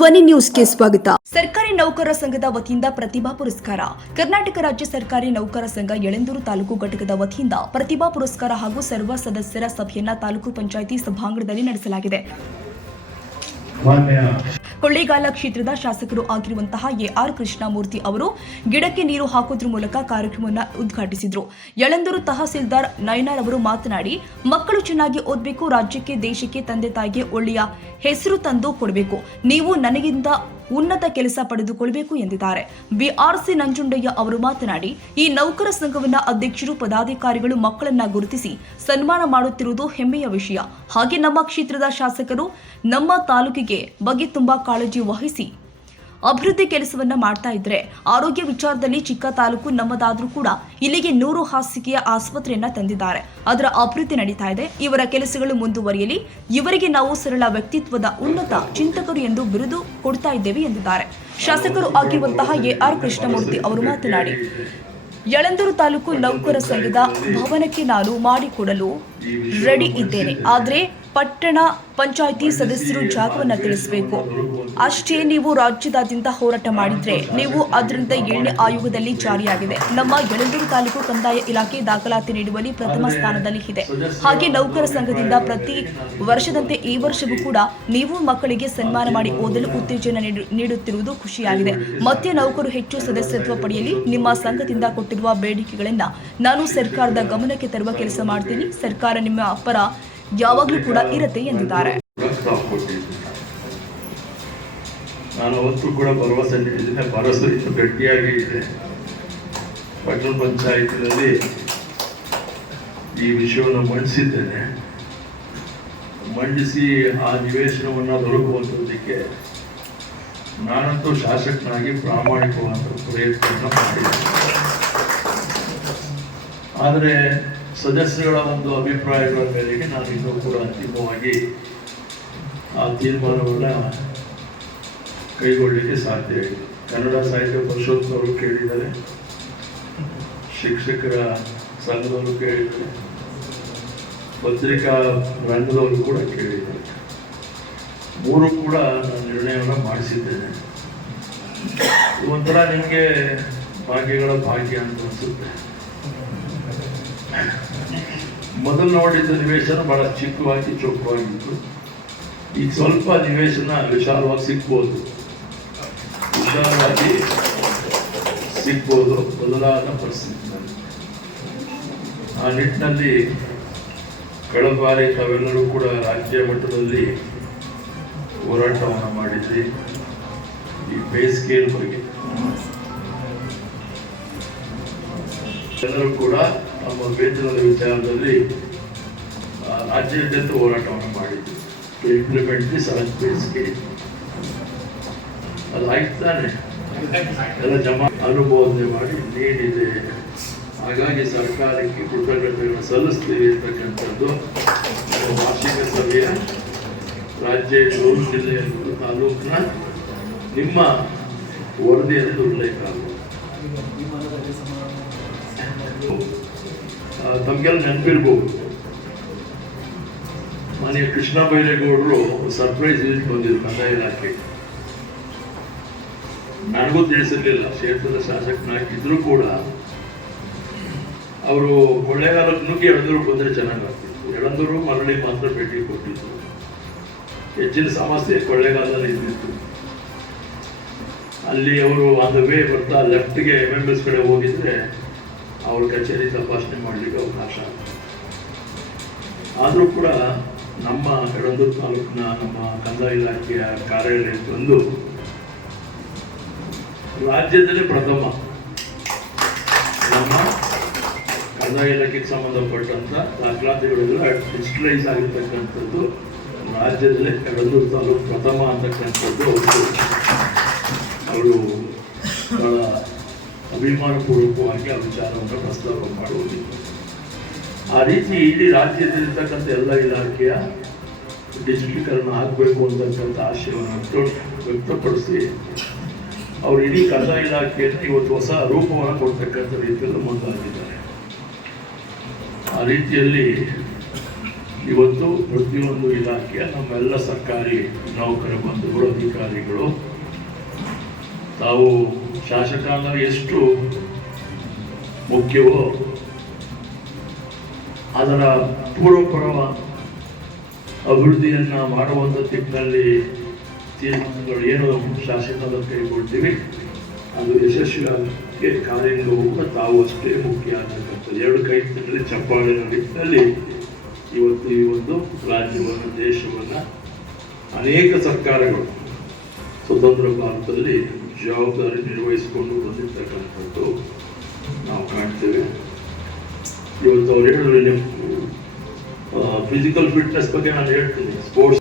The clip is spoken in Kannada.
ಧ್ವನಿ ನ್ಯೂಸ್ಗೆ ಸ್ವಾಗತ. ಸರ್ಕಾರಿ ನೌಕರರ ಸಂಘದ ವತಿಯಿಂದ ಪ್ರತಿಭಾ ಪುರಸ್ಕಾರ. ಕರ್ನಾಟಕ ರಾಜ್ಯ ಸರ್ಕಾರಿ ನೌಕರರ ಸಂಘ ಯಳಂದೂರು ತಾಲೂಕು ಘಟಕದ ವತಿಯಿಂದ ಪ್ರತಿಭಾ ಪುರಸ್ಕಾರ ಹಾಗೂ ಸರ್ವ ಸದಸ್ಯರ ಸಭೆಯನ್ನ ತಾಲೂಕು ಪಂಚಾಯಿತಿ ಸಭಾಂಗಣದಲ್ಲಿ ನಡೆಸಲಾಗಿದೆ. ಕೊಳ್ಳೇಗಾಲ ಕ್ಷೇತ್ರದ ಶಾಸಕರು ಆಗಿರುವಂತಹ ಎಆರ್ ಕೃಷ್ಣಮೂರ್ತಿ ಅವರು ಗಿಡಕ್ಕೆ ನೀರು ಹಾಕೋದ್ರ ಮೂಲಕ ಕಾರ್ಯಕ್ರಮವನ್ನು ಉದ್ಘಾಟಿಸಿದರು. ಯಳಂದೂರು ತಹಸೀಲ್ದಾರ್ ನಯನಾರ್ ಅವರು ಮಾತನಾಡಿ, ಮಕ್ಕಳು ಚೆನ್ನಾಗಿ ಓದಬೇಕು, ರಾಜ್ಯಕ್ಕೆ, ದೇಶಕ್ಕೆ ತಂದೆ ತಾಯಿಗೆ ಒಳ್ಳೆಯ ಹೆಸರು ತಂದು ಕೊಡಬೇಕು. ನೀವು ನನಗಿಂತ ಉನ್ನತ ಕೆಲಸ ಪಡೆದುಕೊಳ್ಳಬೇಕು ಎಂದಿದ್ದಾರೆ. ಬಿಆರ್ಸಿ ನಂಜುಂಡಯ್ಯ ಅವರು ಮಾತನಾಡಿ, ಈ ನೌಕರ ಸಂಘವನ್ನ ಅಧ್ಯಕ್ಷರು, ಪದಾಧಿಕಾರಿಗಳು ಮಕ್ಕಳನ್ನ ಗುರುತಿಸಿ ಸನ್ಮಾನ ಮಾಡುತ್ತಿರುವುದು ಹೆಮ್ಮೆಯ ವಿಷಯ. ಹಾಗೆ ನಮ್ಮ ಕ್ಷೇತ್ರದ ಶಾಸಕರು ನಮ್ಮ ತಾಲೂಕಿಗೆ ಬಗ್ಗೆ ತುಂಬಾ ಕಾಳಜಿ ವಹಿಸಿ ಅಭಿವೃದ್ಧಿ ಕೆಲಸವನ್ನ ಮಾಡ್ತಾ ಇದ್ರೆ ಆರೋಗ್ಯ ವಿಚಾರದಲ್ಲಿ ಚಿಕ್ಕ ತಾಲೂಕು ನಮ್ಮದಾದ್ರೂ ಕೂಡ ಇಲ್ಲಿಗೆ ನೂರು ಹಾಸಿಗೆಯ ಆಸ್ಪತ್ರೆಯನ್ನ ತಂದಿದ್ದಾರೆ. ಅದರ ಅಭಿವೃದ್ಧಿ ನಡೀತಾ ಇದೆ. ಇವರ ಕೆಲಸಗಳು ಮುಂದುವರಿಯಲಿ. ಇವರಿಗೆ ನಾವು ಸರಳ ವ್ಯಕ್ತಿತ್ವದ ಉನ್ನತ ಚಿಂತಕರು ಎಂದು ಬಿರುದು ಕೊಡ್ತಾ ಇದ್ದೇವೆ ಎಂದಿದ್ದಾರೆ. ಶಾಸಕರು ಆಗಿರುವಂತಹ ಎಆರ್ ಕೃಷ್ಣಮೂರ್ತಿ ಅವರು ಮಾತನಾಡಿ, ಯಳಂದೂರು ತಾಲೂಕು ನೌಕರ ಸಂಘದ ಭವನಕ್ಕೆ ನಾನು ಮಾಡಿಕೊಡಲು ರೆಡಿ ಇದ್ದೇನೆ. ಆದರೆ ಪಟ್ಟಣ ಪಂಚಾಯಿತಿ ಸದಸ್ಯರು ಜಾಗವನ್ನು ತಿಳಿಸಬೇಕು. ಅಷ್ಟೇ ನೀವು ರಾಜ್ಯದಾದ್ಯಂತ ಹೋರಾಟ ಮಾಡಿದ್ರೆ ನೀವು ಅದರಿಂದ ಏಳನೇ ಆಯೋಗದಲ್ಲಿ ಜಾರಿಯಾಗಿದೆ. ನಮ್ಮ ಯಳಂದೂರು ತಾಲೂಕು ಕಂದಾಯ ಇಲಾಖೆ ದಾಖಲಾತಿ ನೀಡುವಲ್ಲಿ ಪ್ರಥಮ ಸ್ಥಾನದಲ್ಲಿ ಇದೆ. ಹಾಗೆ ನೌಕರ ಸಂಘದಿಂದ ಪ್ರತಿ ವರ್ಷದಂತೆ ಈ ವರ್ಷವೂ ಕೂಡ ನೀವು ಮಕ್ಕಳಿಗೆ ಸನ್ಮಾನ ಮಾಡಿ ಓದಲು ಉತ್ತೇಜನ ನೀಡು- ನೀಡುತ್ತಿರುವುದು ಖುಷಿಯಾಗಿದೆ. ಮತ್ತೆ ನೌಕರು ಹೆಚ್ಚು ಸದಸ್ಯತ್ವ ಪಡೆಯಲಿ ನಿಮ್ಮ ಸಂಘದಿಂದ ಕೊಟ್ಟಿರುವ ಬೇಡಿಕೆಗಳನ್ನ ನಾನು ಸರ್ಕಾರದ ಗಮನಕ್ಕೆ ತರುವ ಕೆಲಸ ಮಾಡ್ತೀನಿ. ಸರ್ಕಾರ ನಿಮ್ಮ ಪರ ಯಾವಾಗಲೂ ಕೂಡ ಇರುತ್ತೆ ಎಂದಿದ್ದಾರೆ. ನಾನು ಅವತ್ತು ಕೂಡ ಭರವಸೆ ನೀಡಿದ್ದೇನೆ ಭರವಸೆ ಗಟ್ಟಿಯಾಗಿ ಇದೆ. ಪಟ್ಟಣ ಪಂಚಾಯತಿನಲ್ಲಿ ಈ ವಿಷಯವನ್ನು ಮಂಡಿಸಿದ್ದೇನೆ. ಮಂಡಿಸಿ ಆ ನಿವೇಶನವನ್ನು ದೊರಕುವಂಥದ್ದಕ್ಕೆ ನಾನಂತೂ ಶಾಸಕನಾಗಿ ಪ್ರಾಮಾಣಿಕವಾದ ಪ್ರಯತ್ನವನ್ನು ಮಾಡಿದ್ದೇನೆ. ಆದರೆ ಸದಸ್ಯಗಳ ಒಂದು ಅಭಿಪ್ರಾಯಗಳ ಮೇರೆಗೆ ನಾನು ಇನ್ನೂ ಕೂಡ ಅಂತಿಮವಾಗಿ ಆ ತೀರ್ಮಾನವನ್ನು ಕೈಗೊಳ್ಳಲಿಕ್ಕೆ ಸಾಧ್ಯ ಕನ್ನಡ ಸಾಹಿತ್ಯ ಪರಿಷತ್ನವರು ಕೇಳಿದ್ದಾರೆ. ಶಿಕ್ಷಕರ ಸಂಘದವರು ಕೇಳಿದ್ದಾರೆ. ಪತ್ರಿಕಾ ರಂಗದವರು ಕೂಡ ಕೇಳಿದ್ದಾರೆ. ಮೂರು ಕೂಡ ನಾನು ನಿರ್ಣಯವನ್ನು ಮಾಡಿಸಿದ್ದೇನೆ. ಒಂಥರ ನಿಮಗೆ ಭಾಗ್ಯಗಳ ಭಾಗ್ಯ ಅಂತ ಅನಿಸುತ್ತೆ. ಮೊದಲು ನೋಡಿದ್ದ ನಿವೇಶನ ಬಹಳ ಚಿಕ್ಕವಾಗಿ ಚೊಕ್ಕವಾಗಿತ್ತು ಈಗ ಸ್ವಲ್ಪ ನಿವೇಶನ ವಿಶಾಲವಾಗಿ ಸಿಗ್ಬೋದು. ವಿಶಾಲವಾಗಿ ಸಿಗ್ಬೋದು ಬದಲಾದ ಪರಿಸ್ಥಿತಿ ಆ ನಿಟ್ಟಿನಲ್ಲಿ ಕಳೆದ ಬಾರಿ ತಾವೆಲ್ಲರೂ ಕೂಡ ರಾಜ್ಯ ಮಟ್ಟದಲ್ಲಿ ಹೋರಾಟವನ್ನು ಮಾಡಿದ್ರಿ. ಈ ಬೇಸಿಗೆಯಲ್ಲಿ ಬಗ್ಗೆ. ಎಲ್ಲರೂ ಕೂಡ ನಮ್ಮ ವೇತನದ ವಿಚಾರದಲ್ಲಿ ರಾಜ್ಯಾದ್ಯಂತ ಹೋರಾಟವನ್ನು ಮಾಡಿದ್ವಿ. To implement the seven pay scale ಅದು ಆಯ್ತಾನೆ ತಾನೆ. ಎಲ್ಲ ಜಮಾ ಅನುಮೋದನೆ ಮಾಡಿ ನೀಡಿದೆ. ಹಾಗಾಗಿ ಸರ್ಕಾರಕ್ಕೆ ಕೃತಜ್ಞತೆಗಳನ್ನು ಸಲ್ಲಿಸ್ತೀವಿ ಅಂತಕ್ಕಂಥದ್ದು ವಾರ್ಷಿಕ ಸಭೆಯ ರಾಜ್ಯ ಜಿಲ್ಲೆ ಜಿಲ್ಲೆಯ ತಾಲೂಕಿನ ನಿಮ್ಮ ವರದಿಯಲ್ಲಿ ಉಲ್ಲೇಖ ತಮಗೆಲ್ಲ ನೆನಪಿರ್ಬೋದು. ಮಾನ್ಯ ಕೃಷ್ಣ ಬೈರೇಗೌಡರು ಸರ್ಪ್ರೈಸ್ ವಿಸಿಟ್ ಬಂದಿದ್ರು ಕಂದಾಯ ಇಲಾಖೆ. ನನಗೂ ತಿಳಿಸಿರ್ಲಿಲ್ಲ, ಕ್ಷೇತ್ರದ ಶಾಸಕನಾಗಿದ್ರು ಕೂಡ. ಅವರು ಕೊಳ್ಳೇಗಾಲಕ್ಕೆ ನುಗ್ಗಿ ಎಳಂದೂರು ಬಂದರೆ ಚೆನ್ನಾಗಾಗ್ತಿತ್ತು. ಎಳಂದೂರು ಮರಳಿ ಮಾತ್ರ ಭೇಟಿ ಕೊಟ್ಟಿದ್ರು. ಹೆಚ್ಚಿನ ಸಮಸ್ಯೆ ಕೊಳ್ಳೇಗಾಲದಲ್ಲಿ ಇದ್ದಿತ್ತು. ಅಲ್ಲಿ ಅವರು ಆನ್ ದ ವೇ ಬರ್ತಾ ಲೆಫ್ಟ್ಗೆ ಎಂ ಎಂ ಎಸ್ ಕಡೆ ಹೋಗಿದ್ರೆ ಅವ್ರ ಕಚೇರಿ ತಪಾಸಣೆ ಮಾಡಲಿಕ್ಕೆ ಅವಕಾಶ. ಆದರೂ ಕೂಡ ನಮ್ಮ ಕಡಂದೂರು ತಾಲೂಕಿನ ನಮ್ಮ ಕಂದಾಯ ಇಲಾಖೆಯ ಕಾರ್ಯಾಲಯಕ್ಕೆ ಬಂದು ರಾಜ್ಯದಲ್ಲೇ ಪ್ರಥಮ ನಮ್ಮ ಕಂದಾಯ ಇಲಾಖೆಗೆ ಸಂಬಂಧಪಟ್ಟಂತ ದಾಖಲಾತಿಗಳೆಲ್ಲ ಡಿಜಿಟಲೈಸ್ ಆಗಿರ್ತಕ್ಕಂಥದ್ದು ರಾಜ್ಯದಲ್ಲೇ ಕಡಂದೂರು ತಾಲೂಕು ಪ್ರಥಮ ಅಂತಕ್ಕಂಥದ್ದು ಅವರು ಬಹಳ ಅಭಿಮಾನಪೂರ್ವಕವಾಗಿ ಆ ವಿಚಾರವನ್ನು ಪ್ರಸ್ತಾಪ ಮಾಡುವುದಿಲ್ಲ ಆ ರೀತಿ ಇಡೀ ರಾಜ್ಯದಲ್ಲಿರ್ತಕ್ಕಂಥ ಎಲ್ಲ ಇಲಾಖೆಯ ಡಿಜಿಟೀಕರಣ ಆಗಬೇಕು ಅಂತಕ್ಕಂಥ ಆಶಯವನ್ನು ವ್ಯಕ್ತ- ವ್ಯಕ್ತಪಡಿಸಿ, ಅವರು ಇಡೀ ಕಂದಾಯ ಇಲಾಖೆಯನ್ನು ಇವತ್ತು ಹೊಸ ರೂಪವನ್ನು ಕೊಡ್ತಕ್ಕಂಥ ರೀತಿಯಲ್ಲಿ ಮುಂದಾಗಿದ್ದಾರೆ. ಆ ರೀತಿಯಲ್ಲಿ ಇವತ್ತು ಪ್ರತಿಯೊಂದು ಇಲಾಖೆಯ ನಮ್ಮೆಲ್ಲ ಸರ್ಕಾರಿ ನೌಕರ ಬಂಧುಗಳು, ಅಧಿಕಾರಿಗಳು ತಾವು ಶಾಸಕಾಂಗ ಎಷ್ಟು ಮುಖ್ಯವೋ ಅದರ ಪೂರ್ವಪರ ಅಭಿವೃದ್ಧಿಯನ್ನು ಮಾಡುವಂಥ ದಿಕ್ಕಿನಲ್ಲಿ ತೀರ್ಮಾನಗಳು ಏನು ಶಾಸಕರ ಕೈಗೊಳ್ತೀವಿ, ಅದು ಯಶಸ್ವಿಯಾಗಕ್ಕೆ ಕಾರ್ಯನಿರ್ವಹ ತಾವು ಅಷ್ಟೇ ಮುಖ್ಯ ಆಗಿರ್ತಕ್ಕಂಥದ್ದು ಎರಡು ಕೈ ತಿಂಗಳಲ್ಲಿ ಚಪ್ಪಾಳಿನ ನಿಟ್ಟಿನಲ್ಲಿ ಇವತ್ತು ಈ ಒಂದು ರಾಜ್ಯವನ್ನು, ದೇಶವನ್ನು ಅನೇಕ ಸರ್ಕಾರಗಳು, ಸ್ವತಂತ್ರ ಭಾರತದಲ್ಲಿ ಜವಾಬ್ದಾರಿ ನಿರ್ವಹಿಸಿಕೊಂಡು ಬಂದಿರ್ತಕ್ಕಂಥದ್ದು. ನಾವು ಕಾಣ್ತೇವೆ. ಇವತ್ತು ಅವ್ರು ಹೇಳಿದ್ರೆ ಫಿಸಿಕಲ್ ಫಿಟ್ನೆಸ್ ಬಗ್ಗೆ ನಾನು ಹೇಳ್ತೀನಿ. ಸ್ಪೋರ್ಟ್ಸ್